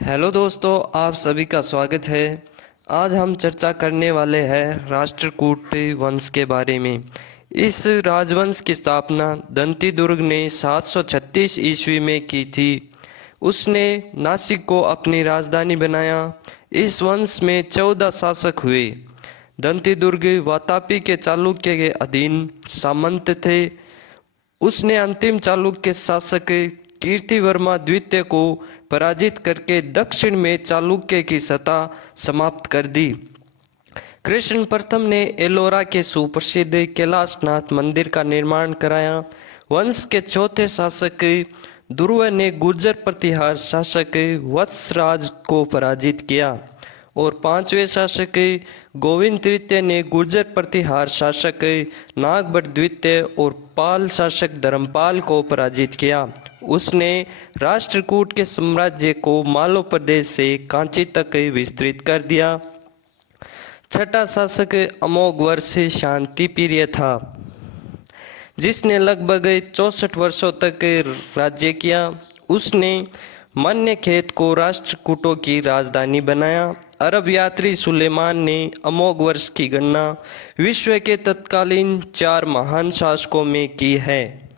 Hello दोस्तों, आप सभी का स्वागत है। आज हम चर्चा करने वाले हैं राष्ट्रकूट वंश के बारे में। इस राजवंश की स्थापना दंतीदुर्ग ने 736 ईस्वी में की थी। उसने नासिक को अपनी राजधानी बनाया। इस वंश में 14 शासक हुए। दंतीदुर्ग वातापी के चालुक्य के अधीन सामंत थे। उसने अंतिम चालुक्य शासक कीर्तिवर्मा द्वितीय को पराजित करके दक्षिण में चालुक्य की सत्ता समाप्त कर दी। कृष्ण प्रथम ने एलोरा के सुप्रसिद्ध कैलाशनाथ मंदिर का निर्माण कराया। वंश के चौथे शासक ध्रुव ने गुर्जर प्रतिहार शासक वत्सराज को पराजित किया और पांचवें शासक गोविंद तृतीय ने गुर्जर प्रतिहार शासक नागभट्ट द्वितीय और पाल शासक धर्मपाल को पराजित किया। उसने राष्ट्रकूट के साम्राज्य को मालव प्रदेश से कांची तक विस्तृत कर दिया। छठा शासक अमोघ वर्ष शांति प्रिय था, जिसने लगभग 64 वर्षों तक राज्य किया। उसने मन्यखेत को राष्ट्रकूटों की राजधानी बनाया। अरब यात्री सुलेमान ने अमोघ वर्ष की गणना विश्व के तत्कालीन 4 महान शासकों में की है।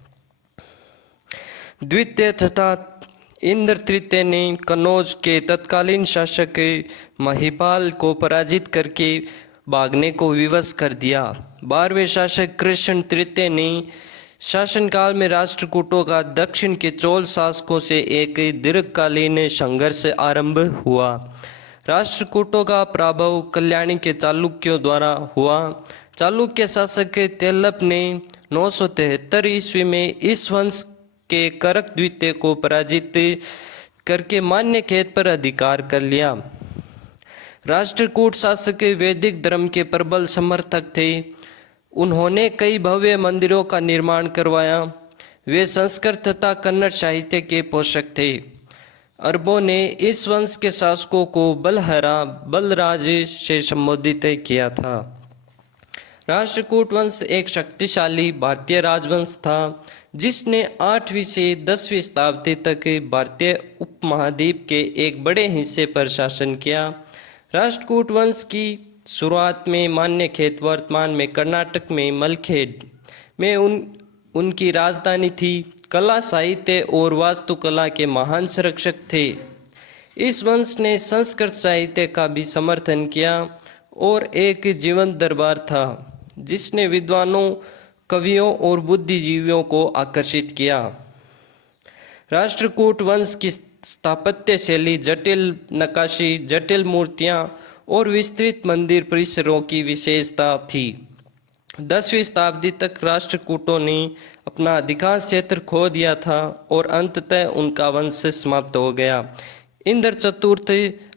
द्वितीय तथा इंद्र तृतीय ने कनौज के तत्कालीन शासक महिपाल को पराजित करके भागने को विवश कर दिया। 12वें शासक कृष्ण तृतीय ने शासनकाल में राष्ट्रकूटों का दक्षिण के चोल शासकों से एक दीर्घकालीन संघर्ष आरंभ हुआ। राष्ट्रकूटों का प्रभाव कल्याणी के चालुक्यों द्वारा हुआ। चालुक्य शासक तेलप ने 973 ईस्वी में इस वंश के करक द्वितीय को पराजित करके मान्यखेत पर अधिकार कर लिया। राष्ट्रकूट शासक वैदिक धर्म के प्रबल समर्थक थे। उन्होंने कई भव्य मंदिरों का निर्माण करवाया। वे संस्कृत तथा कन्नड़ साहित्य के पोषक थे। अरबों ने इस वंश के शासकों को बलहरा बलराज से संबोधित किया था। राष्ट्रकूट वंश एक शक्तिशाली भारतीय राजवंश था, जिसने 8वीं से 10वीं शताब्दी तक भारतीय उपमहाद्वीप के एक बड़े हिस्से पर शासन किया। राष्ट्रकूट वंश की शुरुआत में मान्यखेत, वर्तमान में कर्नाटक में मलखेड में उनकी राजधानी थी। कला, साहित्य और वास्तुकला के महान संरक्षक थे। इस वंश ने संस्कृत साहित्य का भी समर्थन किया और एक जीवंत दरबार था, जिसने विद्वानों, कवियों और बुद्धिजीवियों को आकर्षित किया। राष्ट्रकूट वंश की स्थापत्य शैली जटिल नक्काशी, जटिल मूर्तियां और विस्तृत मंदिर परिसरों की विशेषता थी। 10वीं शताब्दी तक राष्ट्रकूटों ने अपना अधिकांश क्षेत्र खो दिया था और अंततः उनका वंश समाप्त हो गया। इंद्र चतुर्थ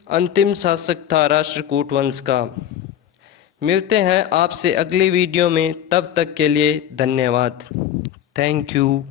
अंतिम शासक था राष्ट्रकूट वंश का। मिलते हैं आपसे अगली वीडियो में, तब तक के लिए धन्यवाद। Thank you.